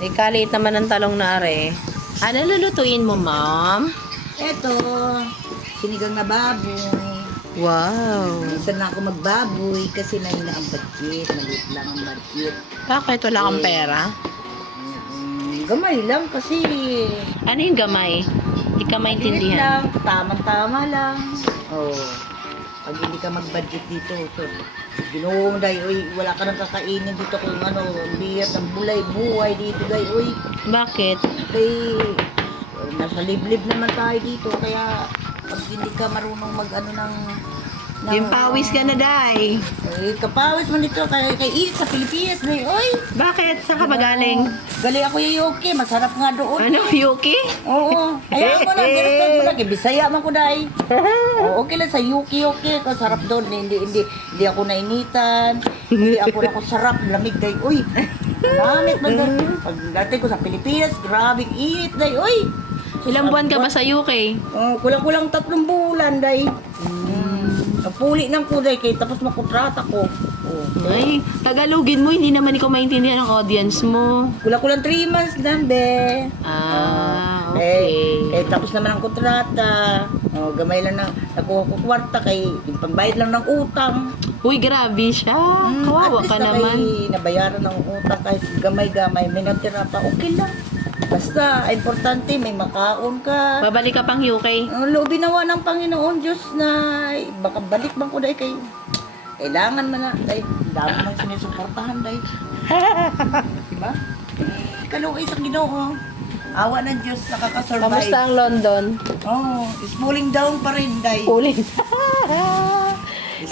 Kaliit naman ng talong na are. Ano lulutuin mo, ma'am? Eto, sinigang na baboy. Wow. Minsan na ako magbaboy kasi nahina ang budget. Maliit lang ang budget. Bakit wala kang pera? Gamay lang kasi. Ano yung gamay? Hindi ka Maliit maintindihan. lang, tamang-tama lang. Oh. Pag hindi ka mag-budget dito, so, Ginoong day, uy, wala ka nang kakainin dito kung ano, biyat ng bulay, buhay dito day, uy. Bakit? Kay, nasa liblib naman tayo dito, kaya pag hindi ka marunong mag-ano ng Yung pawis ka na, day. Eh, kapawis man dito, kay Eat sa Pilipinas, day, uy. Bakit? Saan ka ba galing? Gali ako yung Yuki, masarap nga doon. Ano, Yuki? Oo. Ayaw mo na, ginastan mo lang. Bisaya man ko dahil. Oo, okay lang sa Yuki, okay. Kasi sarap doon. Hindi ako nainitan. Hindi ako sarap. Lamig dahil. Uy, malamit man doon. Pag dati ko sa Pilipinas, grabe init dahil. Uy. Ilang buwan ka ba sa UK? Oh, kulang-kulang 3 bulan dahil. Napuli ng kulay kay tapos makontrata ko. Oh. Ay, tagalogin mo, hindi naman ikaw maintindihan ng audience mo. Kulang-kulang 3 months lang, be. Okay. Tapos naman ang kontrata. Oh, gamay lang na nakuha ko kwarta kay yung pambayad lang ng utang. Uy, grabe siya. Kawawa At least ka naman. nabayaran ng utang kahit gamay-gamay. May natira pa, okay lang. Basta, importante, may makaon ka. Babalik ka pang UK. Ang loob binawa ng Panginoon Diyos na baka balik bang ko dahil kay kailangan man na dahil dami man sinusuportahan dahil. Diba? Kaluoy sa Ginoo. Awa ng Diyos, nakakasurvive. Kamusta ang London? Oh, cooling down pa rin dahil. Kulit.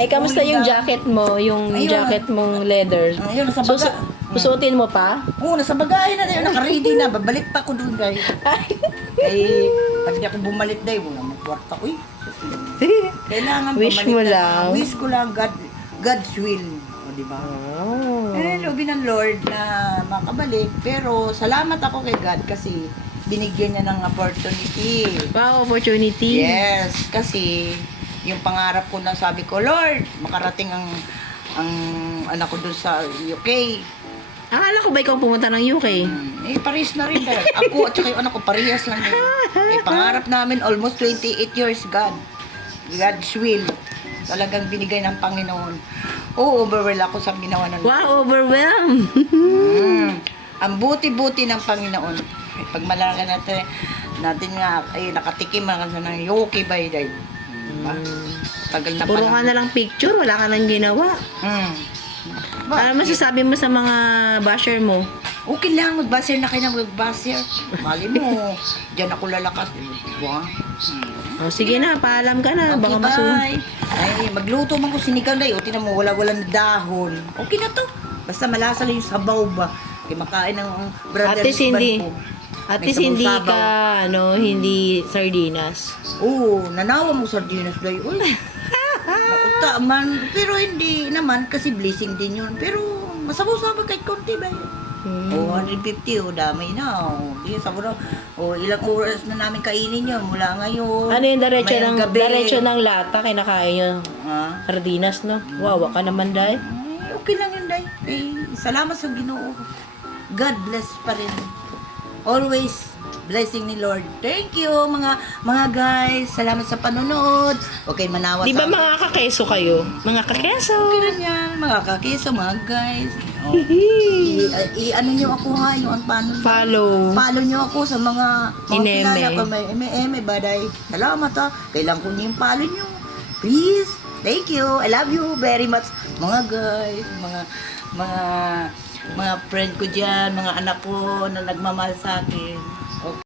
Kamusta yung jacket mo? Yung Ayun. jacket mong leather? Ayun, nasa baga. Susuotin mo pa? Oo, nasa bagay na dahil. Naka-ready na. Babalik pa ako doon dahil. Kaya, pag di ako bumalik dahil, wala may kwarta ko eh. Kailangan Wish bumalik mo na. lang. Wish ko lang God's will. O, diba? Oh. Lobi ng Lord na makabalik. Pero, salamat ako kay God kasi binigyan niya ng opportunity. Wow, opportunity. Yes, kasi yung pangarap ko na sabi ko, Lord, makarating ang anak ko doon sa UK. Akala ko ba ikaw pumunta ng UK? Paris na rin dahil. Ako at saka yung anak ko, parehas lang din. Pangarap namin, almost 28 years, God's will. Talagang binigay ng Panginoon. Oo, overwhelmed ako sa ginawa ng Lord. Wow, overwhelmed. Ang buti-buti ng Panginoon. Pag malalaman natin nga, ay nakatikim na kasi ng Yuki by day. Tagal na Puro ka na lang picture, wala ka nang ginawa. Ano masasabi mo sa mga basher mo? Okay lang, mag-baser na kayo ng mag-baser. Mali mo, dyan ako lalakas. Diba? O sige na, paalam ka na. Okay, Baka masunod. bye. Ay, magluto man ko sinigang na yun. Tinan mo, wala-walang dahon. Okay na to. Basta malasa lang yung sabaw ba. Kaya makain ng brother. At least hindi. At May least hindi sabong-sabaw. ka, hindi sardinas. Oo, nanawa mo sardinas dahil. Uy, nauta man. Pero hindi naman kasi blessing din yun. Pero masabaw-sabaw kahit konti ba yun? 150, damay na. Di, sabi na, ilang oras na namin kainin yun mula ngayon. Ano yung mayang gabi. diretso ng lata, kinakain yung Ah? sardinas, no? Wawa ka naman dahil. Okay lang yun, Day. Salamat sa Ginoo. God bless pa rin. Always blessing ni Lord. Thank you, mga guys. Salamat sa panonood. Okay, manawa Di ba sa... mga kakeso kayo? Mga kakeso. Okay lang yan, mga kakiso, mga guys. Ano nyo ako ha, yung paano. Follow nyo ako sa mga Ineme. kilala ko. May eme ba, Day? Salamat ha. Kailangan ko nyo yung follow nyo. Please. Thank you. I love you very much. Mga guys, mga friend ko dyan, mga anak ko na nagmamahal sa akin. Okay.